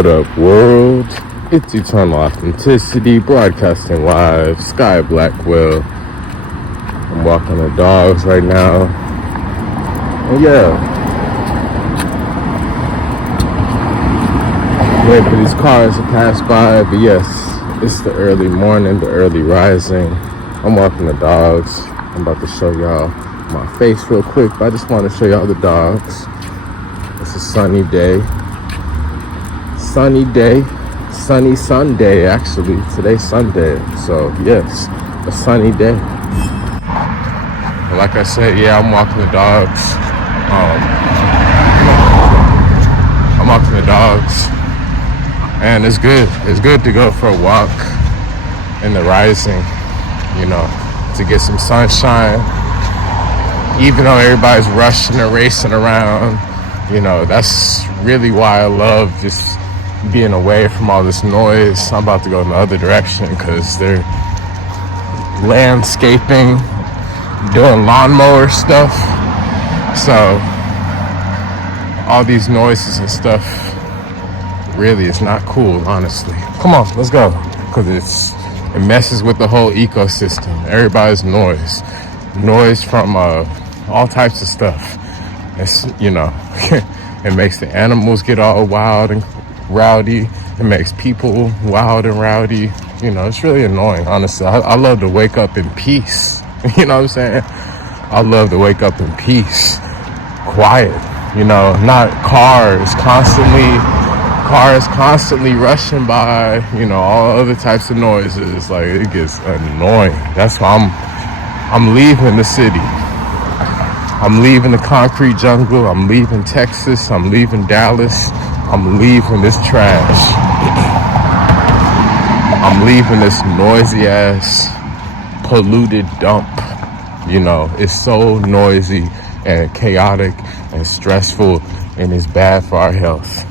What up, world? It's Eternal Authenticity, broadcasting live, Sky Blackwell. I'm walking the dogs right now. And yeah, wait for these cars to pass by, but yes, it's the early morning, the early rising. I'm walking the dogs. I'm about to show y'all my face real quick, but I just want to show y'all the dogs. It's a sunny day. Sunny Sunday, actually. Today's Sunday, so yes, a sunny day. And like I said, yeah, I'm walking the dogs. I'm walking the dogs, and it's good. It's good to go for a walk in the rising, to get some sunshine. Even though everybody's rushing and racing around, that's really why I love just being away from all this noise. I'm about to go in the other direction because they're landscaping, doing lawnmower stuff. So all these noises and stuff really is not cool, honestly. Come on, let's go. Because it messes with the whole ecosystem. Everybody's noise from all types of stuff. It's, it makes the animals get all wild and rowdy. It makes people wild and rowdy. It's really annoying, honestly. I love to wake up in peace. You know what I'm saying? I love to wake up in peace, quiet, not cars constantly rushing by, all other types of noises. Like, it gets annoying. That's why I'm leaving the city. I'm leaving the concrete jungle. I'm leaving Texas. I'm leaving Dallas. I'm leaving this trash. I'm leaving this noisy ass, polluted dump. It's so noisy and chaotic and stressful, and it's bad for our health.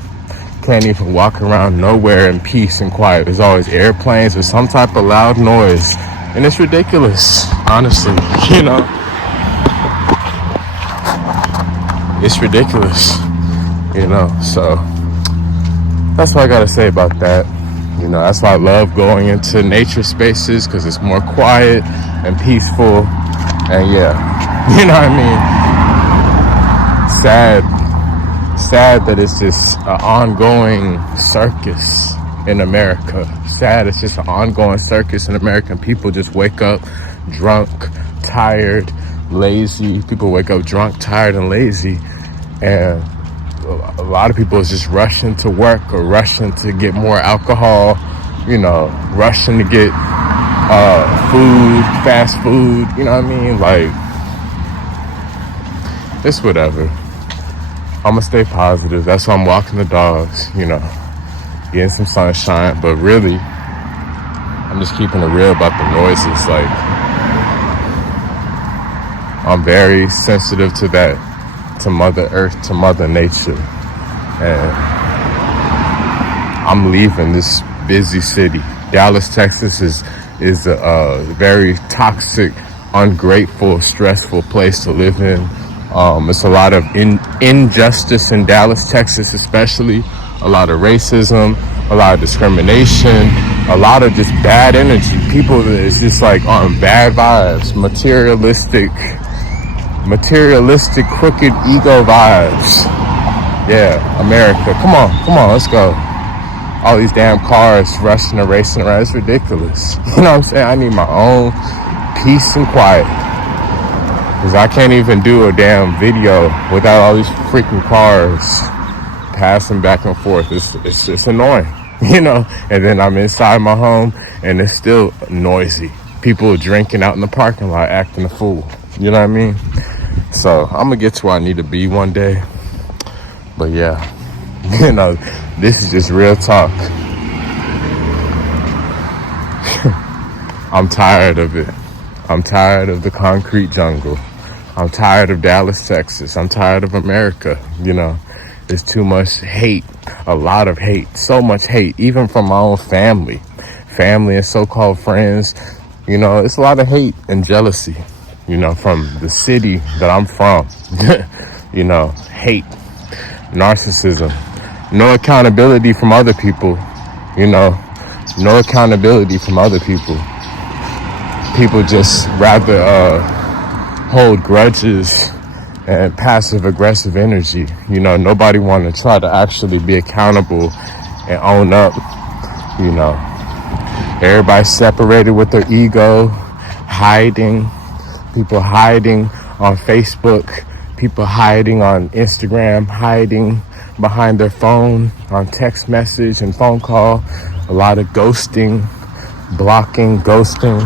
Can't even walk around nowhere in peace and quiet. There's always airplanes or some type of loud noise, and it's ridiculous, honestly. It's ridiculous, so that's what I gotta say about that. That's why I love going into nature spaces, because it's more quiet and peaceful. And yeah, you know what I mean? Sad that it's just an ongoing circus in America. Sad it's just an ongoing circus in America. People just wake up drunk, tired, lazy. People wake up drunk, tired, and lazy. And a lot of people is just rushing to work or rushing to get more alcohol, rushing to get food, fast food, you know what I mean? Like, it's whatever. I'm gonna stay positive. That's why I'm walking the dogs, getting some sunshine. But really, I'm just keeping it real about the noises. Like, I'm very sensitive to that, to Mother Earth, to Mother Nature. And I'm leaving this busy city. Dallas, Texas is a very toxic, ungrateful, stressful place to live in. It's a lot of injustice in Dallas, Texas, especially. A lot of racism, a lot of discrimination, a lot of just bad energy. People is just like on bad vibes, materialistic, crooked ego vibes. Yeah, America. Come on, let's go. All these damn cars rushing and racing around. It's ridiculous. You know what I'm saying? I need my own peace and quiet. Because I can't even do a damn video without all these freaking cars passing back and forth. It's annoying, And then I'm inside my home and it's still noisy. People drinking out in the parking lot, acting a fool. You know what I mean? So I'm going to get to where I need to be one day. But yeah, this is just real talk. I'm tired of it. I'm tired of the concrete jungle. I'm tired of Dallas, Texas. I'm tired of America. There's too much hate, a lot of hate, so much hate, even from my own family and so-called friends. It's a lot of hate and jealousy, from the city that I'm from. Hate, narcissism, No accountability from other people, you know. No accountability from other people. People just rather hold grudges and passive aggressive energy. You know, nobody want to try to actually be accountable and own up, you know. Everybody separated with their ego, hiding, people hiding on Facebook, people hiding on Instagram, hiding behind their phone on text message and phone call, a lot of ghosting, blocking, ghosting,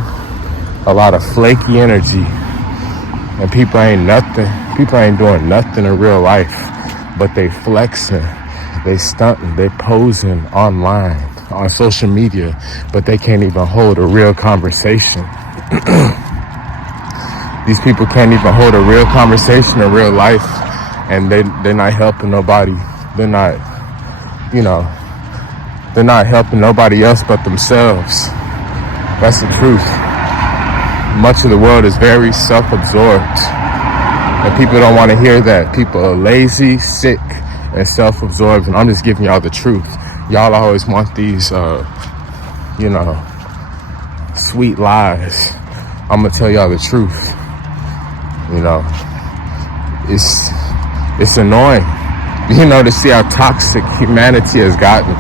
a lot of flaky energy. And people ain't doing nothing in real life, but they flexing, they stunting, they posing online, on social media, but they can't even hold a real conversation. These people can't even hold a real conversation in real life, and they're not helping nobody. They're not, you know, they're not helping nobody else but themselves. That's the truth. Much of the world is very self-absorbed, and people don't want to hear that. People are lazy, sick, and self-absorbed, and I'm just giving y'all the truth. Y'all always want these, you know, sweet lies. I'm gonna tell y'all the truth. You know, it's annoying, you know, to see how toxic humanity has gotten.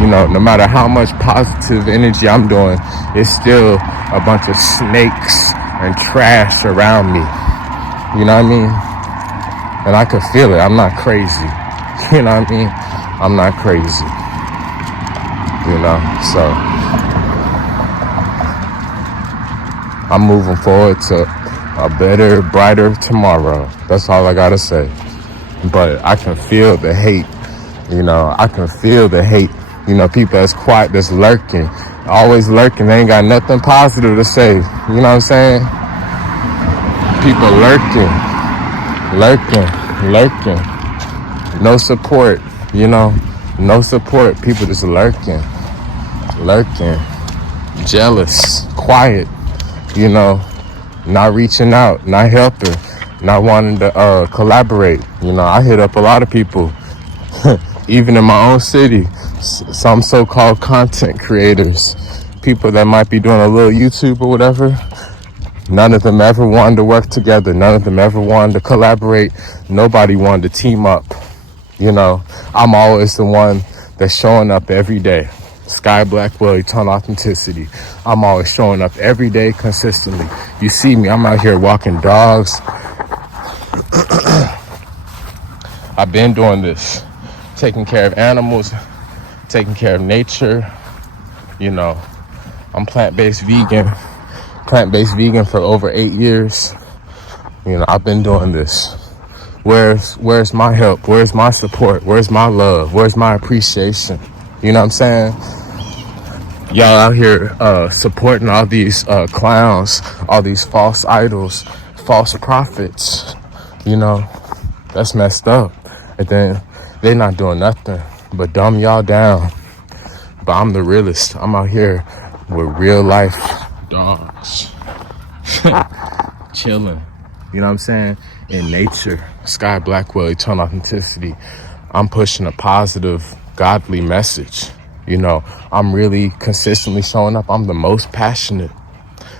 You know, no matter how much positive energy I'm doing, it's still a bunch of snakes and trash around me. You know what I mean? And I can feel it. I'm not crazy. You know what I mean? I'm not crazy. You know, so I'm moving forward to a better, brighter tomorrow. That's all I gotta say. But I can feel the hate. You know, I can feel the hate. You know, people that's quiet, that's lurking, always lurking. They ain't got nothing positive to say. You know what I'm saying? People lurking. No support, you know, no support. People just lurking, jealous, quiet, you know, not reaching out, not helping, not wanting to collaborate. You know, I hit up a lot of people, even in my own city, some so-called content creators, people that might be doing a little YouTube or whatever. None of them ever wanted to work together. None of them ever wanted to collaborate. Nobody wanted to team up. You know, I'm always the one that's showing up every day. Sky Blackwell, eternal authenticity. I'm always showing up every day consistently. You see me, I'm out here walking dogs. I've been doing this, taking care of animals, taking care of nature. You know, I'm plant-based vegan for over 8 years. You know, I've been doing this. Where's my help? Where's my support? Where's my love? Where's my appreciation? You know what I'm saying? Y'all out here supporting all these clowns, all these false idols, false prophets. You know, that's messed up. And then they're not doing nothing but dumb y'all down. But I'm the realest. I'm out here with real life dogs. Chilling. You know what I'm saying? In nature. Sky Blackwell, eternal authenticity. I'm pushing a positive, godly message. You know, I'm really consistently showing up. I'm the most passionate.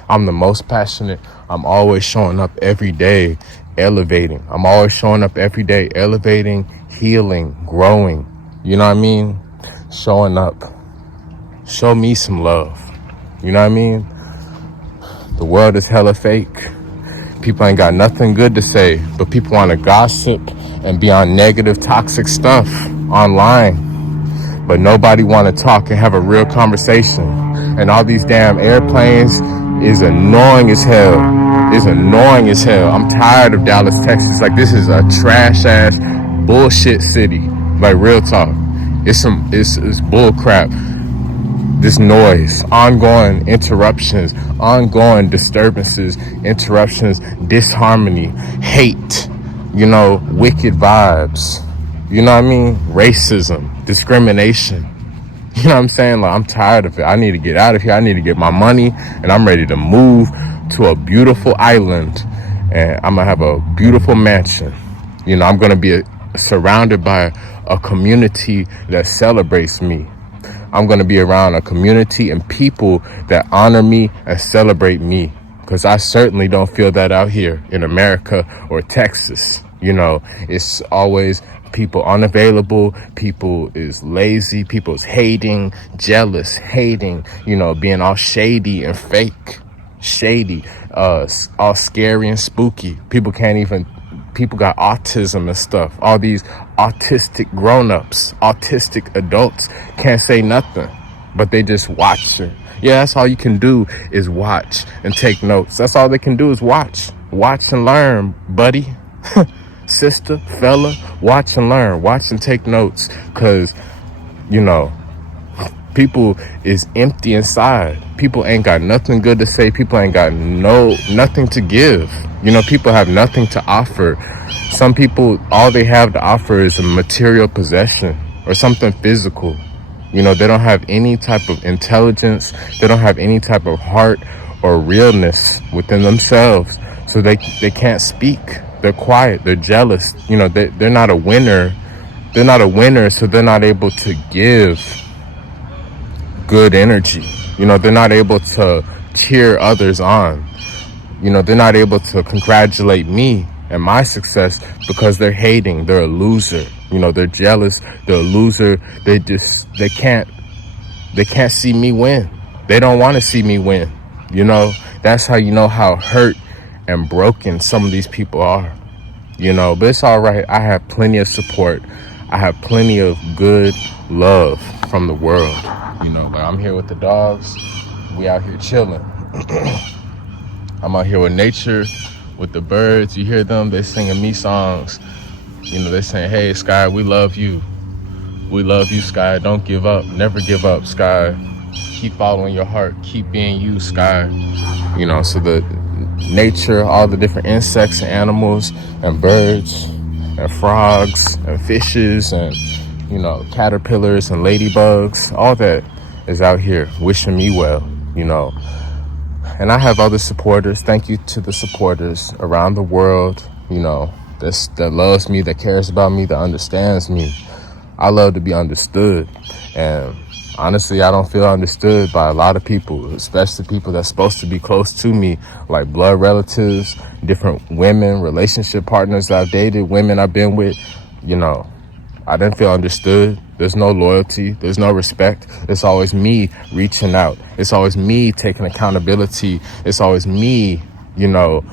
I'm always showing up every day, elevating. I'm always showing up every day, elevating, healing, growing. You know what I mean? Showing up. Show me some love. You know what I mean? The world is hella fake. People ain't got nothing good to say, but people want to gossip and be on negative, toxic stuff online. But nobody want to talk and have a real conversation. And all these damn airplanes is annoying as hell. I'm tired of Dallas, Texas. Like, this is a trash ass bullshit city. Like, real talk. It's bull crap. This noise, ongoing interruptions, ongoing disturbances, interruptions, disharmony, hate, you know, wicked vibes. You know what I mean? Racism, discrimination. You know what I'm saying? Like, I'm tired of it. I need to get out of here. I need to get my money, and I'm ready to move to a beautiful island, and I'm gonna have a beautiful mansion. You know, I'm gonna be surrounded by a community that celebrates me. I'm going to be around a community and people that honor me and celebrate me, because I certainly don't feel that out here in America or Texas. You know, it's always people unavailable, people is lazy, people is hating, jealous, hating, you know, being all shady and fake, shady, all scary and spooky. People got autism and stuff. All these autistic grown-ups, autistic adults can't say nothing, but they just watch it. Yeah, that's all you can do is watch and take notes. That's all they can do is watch. Watch and learn, buddy. Sister, fella, watch and learn. Watch and take notes. Because, you know, people is empty inside. People ain't got nothing good to say. People ain't got nothing to give. You know, people have nothing to offer. Some people, all they have to offer is a material possession or something physical. You know, they don't have any type of intelligence. They don't have any type of heart or realness within themselves. So they can't speak. They're quiet. They're jealous. You know, they're not a winner. They're not a winner, so they're not able to give good energy. You know, they're not able to cheer others on. You know, they're not able to congratulate me and my success because they're hating. They're a loser. You know, they're jealous. They're a loser. They can't see me win. They don't want to see me win. You know, that's how you know how hurt and broken some of these people are. You know, but it's all right. I have plenty of support. I have plenty of good love from the world. You know, but I'm here with the dogs. We out here chilling. I'm out here with nature, with the birds. You hear them? They singing me songs. You know, they saying, hey, Sky, we love you. We love you, Sky. Don't give up. Never give up, Sky. Keep following your heart. Keep being you, Sky. You know, so the nature, all the different insects and animals and birds and frogs and fishes and, you know, caterpillars and ladybugs, all that is out here wishing me well, you know. And I have other supporters. Thank you to the supporters around the world, you know, that loves me, that cares about me, that understands me. I love to be understood. And honestly, I don't feel understood by a lot of people, especially people that's supposed to be close to me, like blood relatives, different women, relationship partners that I've dated, women I've been with. You know, I didn't feel understood. There's no loyalty. There's no respect. It's always me reaching out. It's always me taking accountability. It's always me, you know,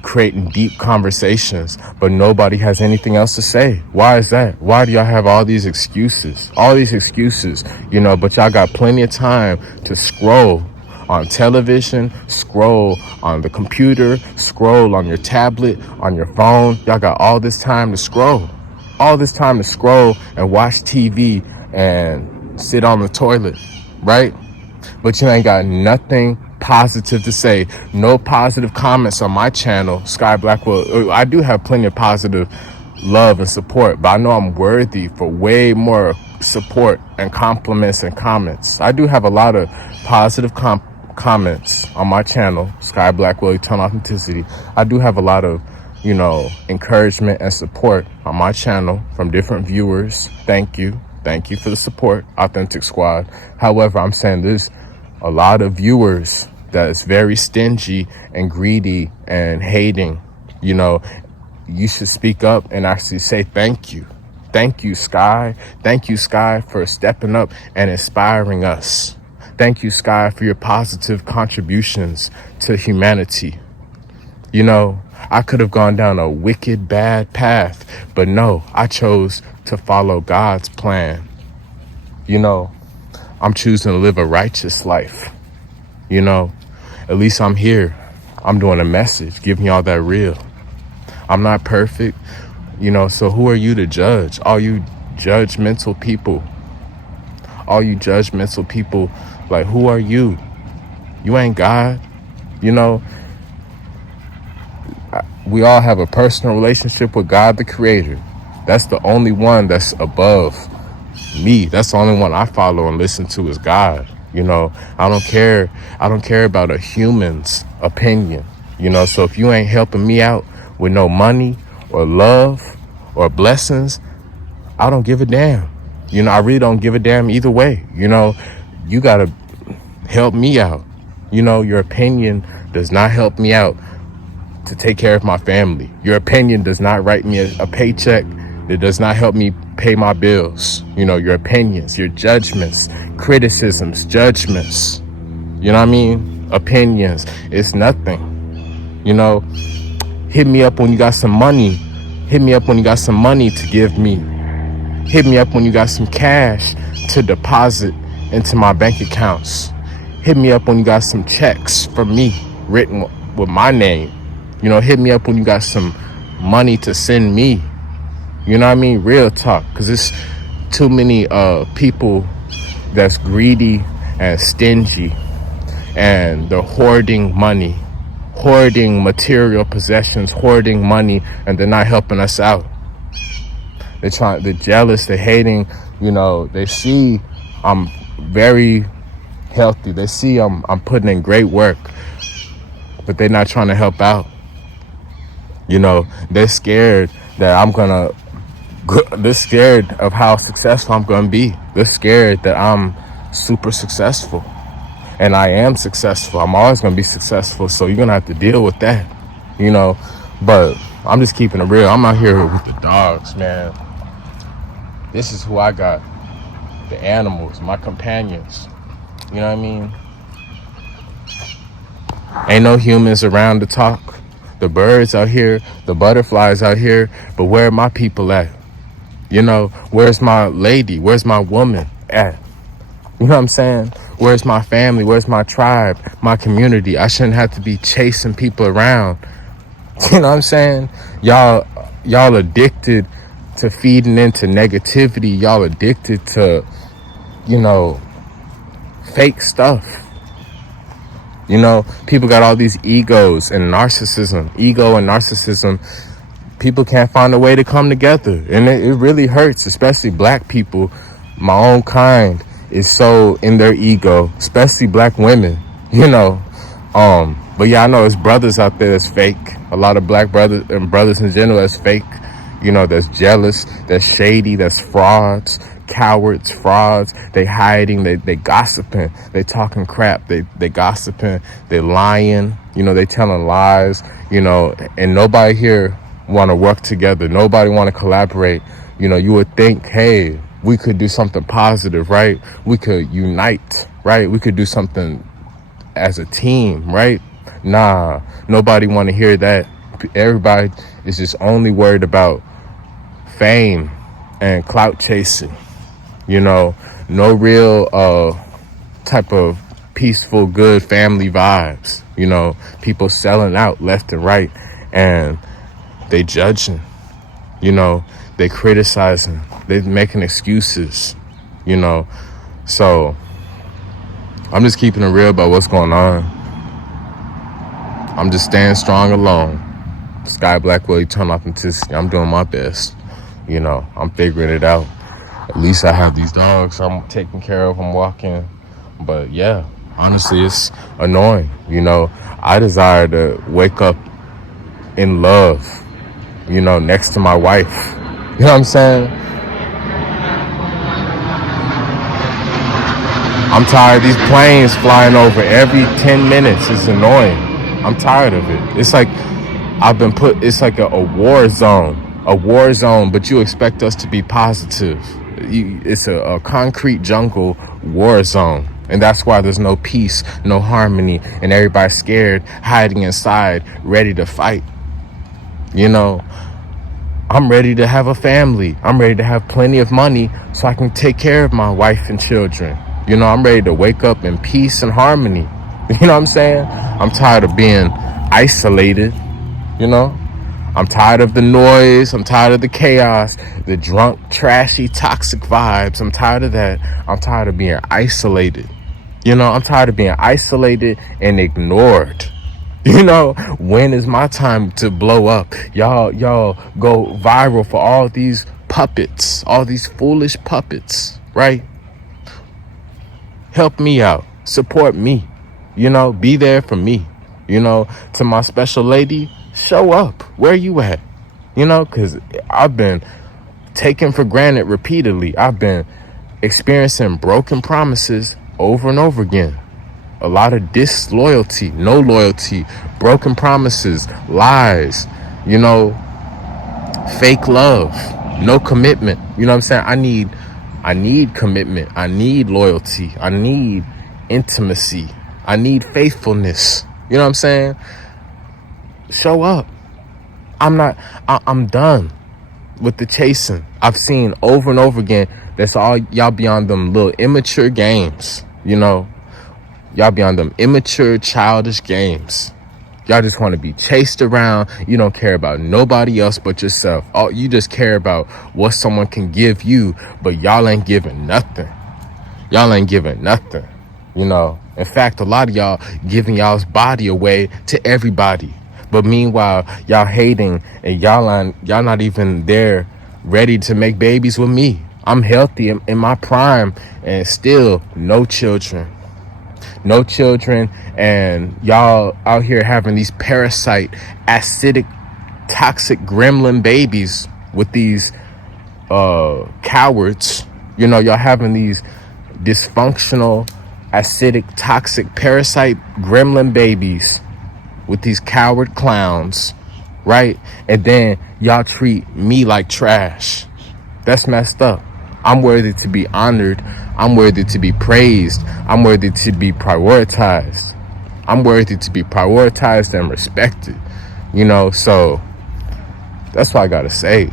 creating deep conversations, but nobody has anything else to say. Why is that? Why do y'all have all these excuses? All these excuses, you know, but y'all got plenty of time to scroll on television, scroll on the computer, scroll on your tablet, on your phone. Y'all got all this time to scroll. All this time to scroll and watch TV and sit on the toilet, right? But you ain't got nothing positive to say. No positive comments on my channel, Sky Blackwell. I do have plenty of positive love and support, but I know I'm worthy for way more support and compliments and comments. I do have a lot of positive comments on my channel, Sky Blackwell Eternal Authenticity. I do have a lot of, you know, encouragement and support on my channel from different viewers. Thank you. Thank you for the support, Authentic Squad. However, I'm saying there's a lot of viewers that is very stingy and greedy and hating. You know, you should speak up and actually say thank you. Thank you, Sky. Thank you, Sky, for stepping up and inspiring us. Thank you, Sky, for your positive contributions to humanity. You know, I could have gone down a wicked, bad path, but no, I chose to follow God's plan. You know, I'm choosing to live a righteous life. You know, at least I'm here. I'm doing a message, giving y'all that real. I'm not perfect, you know, so who are you to judge? All you judgmental people. All you judgmental people, like, who are you? You ain't God, you know. We all have a personal relationship with God, the Creator. That's the only one that's above me. That's the only one I follow and listen to is God. You know, I don't care about a human's opinion. You know, so if you ain't helping me out with no money or love or blessings, I don't give a damn. I really don't give a damn either way. You gotta help me out. Your opinion does not help me out to take care of my family. Your opinion does not write me a paycheck. It does not help me pay my bills. Your opinions, your judgments, criticisms, judgments. You know what I mean? Opinions. It's nothing. Hit me up when you got some money. Hit me up when you got some money to give me. Hit me up when you got some cash to deposit into my bank accounts. Hit me up when you got some checks from me written with my name. Hit me up when you got some money to send me. You know what I mean? Real talk. Because it's too many people that's greedy and stingy. And they're hoarding money. Hoarding material possessions. Hoarding money. And they're not helping us out. They're jealous. They're hating. They see I'm very healthy. They see I'm putting in great work. But they're not trying to help out. They're scared that they're scared of how successful I'm going to be. They're scared that I'm super successful. And I am successful. I'm always going to be successful. So you're going to have to deal with that, But I'm just keeping it real. I'm out here with the dogs, man. This is who I got. The animals, my companions. You know what I mean? Ain't no humans around to talk. The birds out here, the butterflies out here. But where are my people at? Where's my lady? Where's my woman at? You know what I'm saying? Where's my family? Where's my tribe? My community? I shouldn't have to be chasing people around. You know what I'm saying? Y'all addicted to feeding into negativity. Y'all addicted to, fake stuff. People got all these egos and narcissism. Ego and narcissism. People can't find a way to come together. And it really hurts, especially black people. My own kind is so in their ego, especially black women, But yeah, I know there's brothers out there that's fake. A lot of black brothers and brothers in general that's fake. That's jealous, that's shady, that's frauds, cowards, frauds. They hiding, they gossiping, they talking crap, they gossiping, they lying, they telling lies, and nobody here want to work together. Nobody want to collaborate. You would think, hey, we could do something positive, right? We could unite, right? We could do something as a team, right? Nah, nobody want to hear that. Everybody is just only worried about fame and clout chasing. No real type of peaceful, good family vibes. People selling out left and right, and they judging. They criticizing. They making excuses. So I'm just keeping it real about what's going on. I'm just staying strong alone. Sky Blackwell, eternal authenticity. I'm doing my best. I'm figuring it out. At least I have these dogs I'm taking care of. I'm walking. But yeah, honestly, it's annoying. I desire to wake up in love, next to my wife. You know what I'm saying? I'm tired of these planes flying over every 10 minutes. It's annoying. I'm tired of it. It's like it's like a war zone. A war zone, but you expect us to be positive. It's a concrete jungle war zone. And that's why there's no peace, no harmony, and everybody's scared, hiding inside, ready to fight. I'm ready to have a family. I'm ready to have plenty of money so I can take care of my wife and children. I'm ready to wake up in peace and harmony. You know what I'm saying? I'm tired of being isolated, I'm tired of the noise. I'm tired of the chaos, the drunk, trashy, toxic vibes. I'm tired of that. I'm tired of being isolated. I'm tired of being isolated and ignored. When is my time to blow up? Y'all go viral for all these puppets, all these foolish puppets, right? Help me out. Support me. Be there for me. To my special lady, show up. Where you at? You know, because I've been taken for granted repeatedly. I've been experiencing broken promises over and over again. A lot of disloyalty, no loyalty, broken promises, lies, you know, fake love, no commitment. You know what I'm saying? I need commitment. I need loyalty. I need intimacy. I need faithfulness. You know what I'm saying? Show up. I'm done with the chasing. I've seen over and over again, that's all y'all be on them little immature games, you know? Y'all be on them immature, childish games. Y'all just want to be chased around. You don't care about nobody else but yourself. Oh, you just care about what someone can give you, but y'all ain't giving nothing. Y'all ain't giving nothing, you know? In fact, a lot of y'all giving y'all's body away to everybody. But meanwhile, y'all hating and y'all not even there ready to make babies with me. I'm healthy in my prime and still no children. No children, and y'all out here having these parasite, acidic, toxic gremlin babies with these cowards. You know, y'all having these dysfunctional, acidic, toxic, parasite gremlin babies with these coward clowns, right? And then y'all treat me like trash. That's messed up. I'm worthy to be honored. I'm worthy to be praised. I'm worthy to be prioritized. I'm worthy to be prioritized and respected. You know, so that's what I gotta say.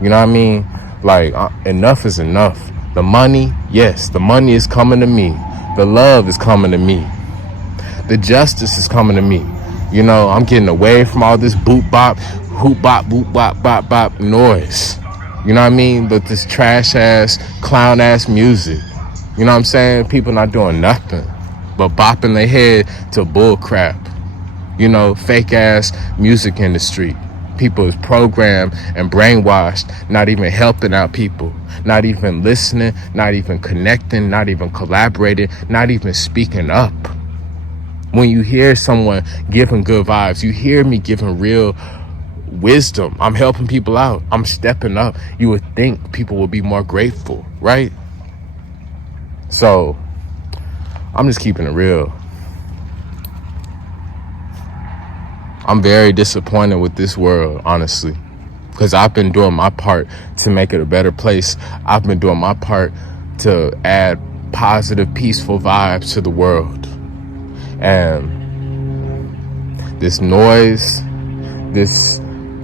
You know what I mean? Like, enough is enough. The money, yes, the money is coming to me. The love is coming to me. The justice is coming to me. You know, I'm getting away from all this boop bop, hoop bop, boop bop, bop, bop noise. You know what I mean? But this trash ass, clown ass music. You know what I'm saying? People not doing nothing but bopping their head to bull crap. You know, fake ass music industry. People is programmed and brainwashed, not even helping out people, not even listening, not even connecting, not even collaborating, not even speaking up. When you hear someone giving good vibes, you hear me giving real wisdom. I'm helping people out. I'm stepping up. You would think people would be more grateful, right? So I'm just keeping it real. I'm very disappointed with this world, honestly, because I've been doing my part to make it a better place. I've been doing my part to add positive, peaceful vibes to the world. And this noise, this,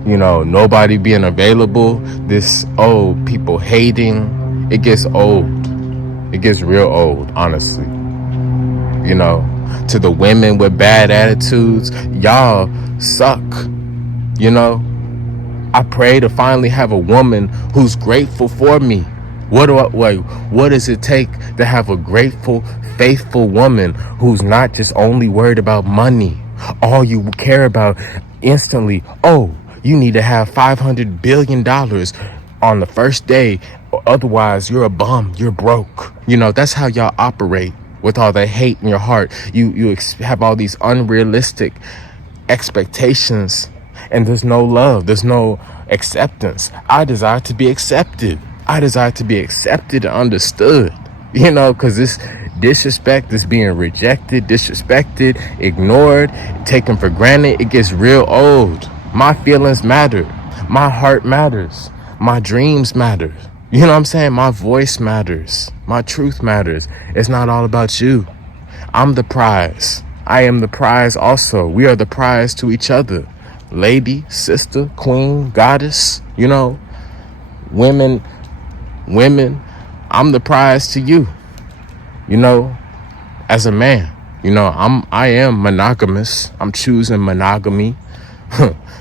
you know, nobody being available, this, people hating, it gets old. It gets real old, honestly. You know, to the women with bad attitudes, y'all suck. You know, I pray to finally have a woman who's grateful for me. What does it take to have a grateful, faithful woman who's not just only worried about money? All you care about instantly, you need to have $500 billion on the first day. Otherwise, you're a bum. You're broke. You know, that's how y'all operate with all the hate in your heart. You have all these unrealistic expectations, and there's no love. There's no acceptance. I desire to be accepted. I desire to be accepted and understood. You know, because this disrespect is being rejected, disrespected, ignored, taken for granted. It gets real old. My feelings matter. My heart matters. My dreams matter. You know what I'm saying? My voice matters. My truth matters. It's not all about you. I'm the prize. I am the prize also. We are the prize to each other. Lady, sister, queen, goddess, you know, women, I'm the prize to you. You know, as a man, you know, I am monogamous. I'm choosing monogamy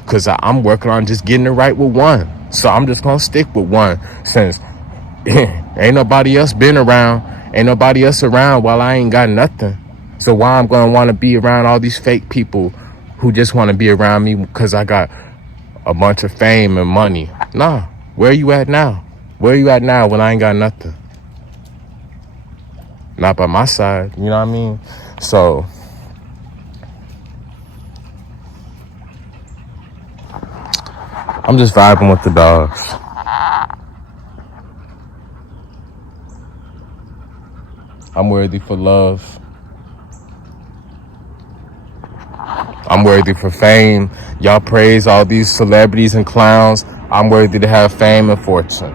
because I'm working on just getting it right with one. So I'm just going to stick with one since ain't nobody else been around. Ain't nobody else around while I ain't got nothing. So why I'm going to want to be around all these fake people who just want to be around me because I got a bunch of fame and money? Nah, where you at now? Where you at now when I ain't got nothing? Not by my side, you know what I mean? So I'm just vibing with the dogs. I'm worthy for love. I'm worthy for fame. Y'all praise all these celebrities and clowns. I'm worthy to have fame and fortune.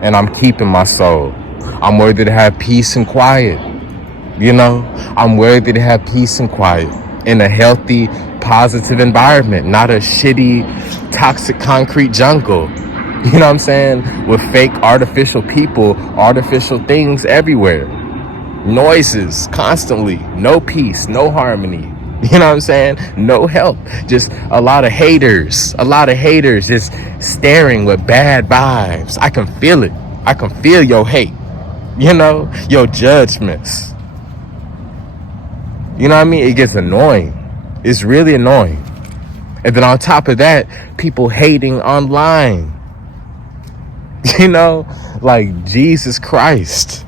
And I'm keeping my soul. I'm worthy to have peace and quiet. You know, I'm worthy to have peace and quiet in a healthy, positive environment, not a shitty, toxic concrete jungle. You know what I'm saying? With fake artificial people, artificial things everywhere. Noises constantly, no peace, no harmony. You know what I'm saying? No help. Just a lot of haters just staring with bad vibes. I can feel it. I can feel your hate, you know, your judgments. You know what I mean? It gets annoying. It's really annoying. And then on top of that, people hating online. You know, like Jesus Christ.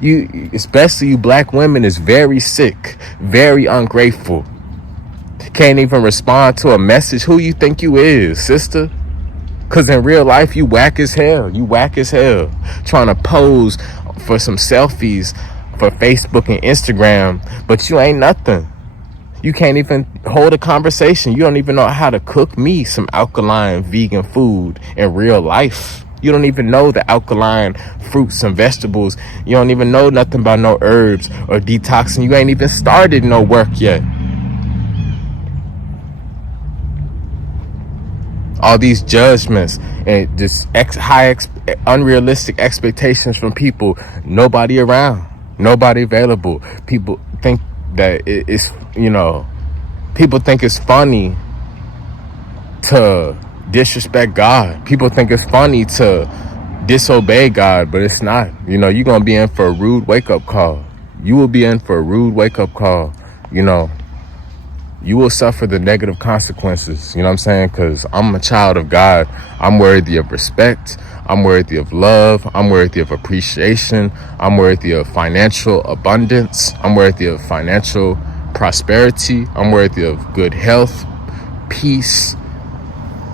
You, especially you black women, is very sick, very ungrateful. Can't even respond to a message. Who you think you is, sister? Cause in real life, you whack as hell. You whack as hell. Trying to pose for some selfies for Facebook and Instagram, but you ain't nothing. You can't even hold a conversation. You don't even know how to cook me some alkaline vegan food in real life. You don't even know the alkaline fruits and vegetables. You don't even know nothing about no herbs or detoxing. You ain't even started no work yet. All these judgments and just unrealistic expectations from people. Nobody around. Nobody available. People think that it's, you know, people think it's funny to disrespect God. People think it's funny to disobey God, but it's not. You know, you're going to be in for a rude wake-up call. You will be in for a rude wake-up call. You know, you will suffer the negative consequences. You know what I'm saying? Because I'm a child of God. I'm worthy of respect. I'm worthy of love. I'm worthy of appreciation. I'm worthy of financial abundance. I'm worthy of financial prosperity. I'm worthy of good health, peace,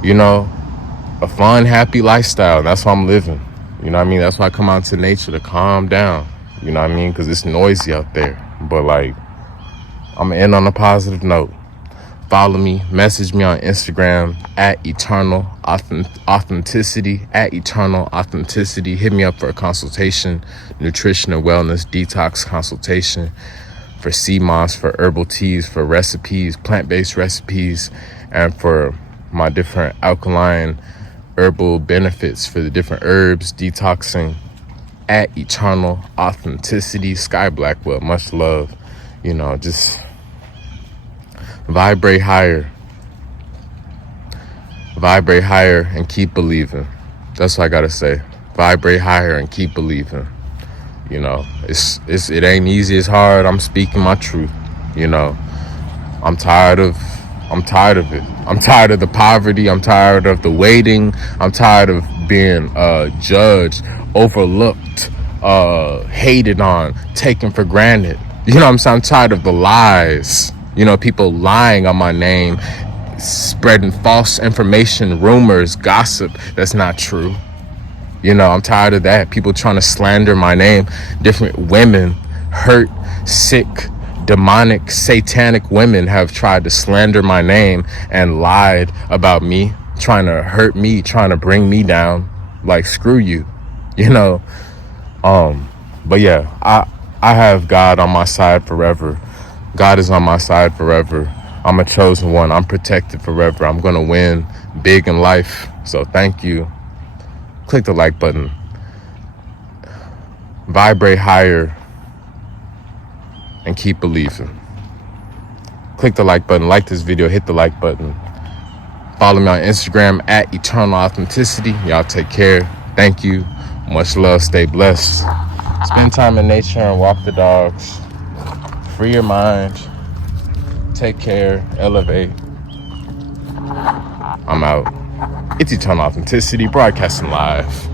you know, a fun, happy lifestyle. That's why I'm living. You know what I mean? That's why I come out to nature to calm down. You know what I mean? Because it's noisy out there. But like, I'm gonna end on a positive note. Follow me, message me on Instagram at Eternal Authenticity, at Eternal Authenticity. Hit me up for a consultation, nutrition and wellness detox consultation, for sea moss, for herbal teas, for recipes, plant-based recipes, and for my different alkaline herbal benefits for the different herbs, detoxing, at Eternal Authenticity. Sky Blackwell, much love. You know, just vibrate higher. Vibrate higher and keep believing. That's what I gotta say. Vibrate higher and keep believing. You know, it ain't easy, it's hard. I'm speaking my truth. You know, I'm tired of it. I'm tired of the poverty. I'm tired of the waiting. I'm tired of being judged, overlooked, hated on, taken for granted. You know what I'm saying? I'm tired of the lies. You know, people lying on my name, spreading false information, rumors, gossip that's not true. You know, I'm tired of that. People trying to slander my name. Different women, hurt, sick, demonic, satanic women have tried to slander my name and lied about me, trying to hurt me, trying to bring me down. Like, screw you, you know. But yeah, I have God on my side forever. God is on my side forever. I'm a chosen one. I'm protected forever. I'm gonna win big in life. So thank you. Click the like button. Vibrate higher and keep believing. Click the like button. Like this video. Hit the like button. Follow me on Instagram at Eternal Authenticity. Y'all take care. Thank you. Much love. Stay blessed. Spend time in nature and walk the dogs. Free your mind. Take care. Elevate. I'm out. It's Eternal Authenticity, broadcasting live.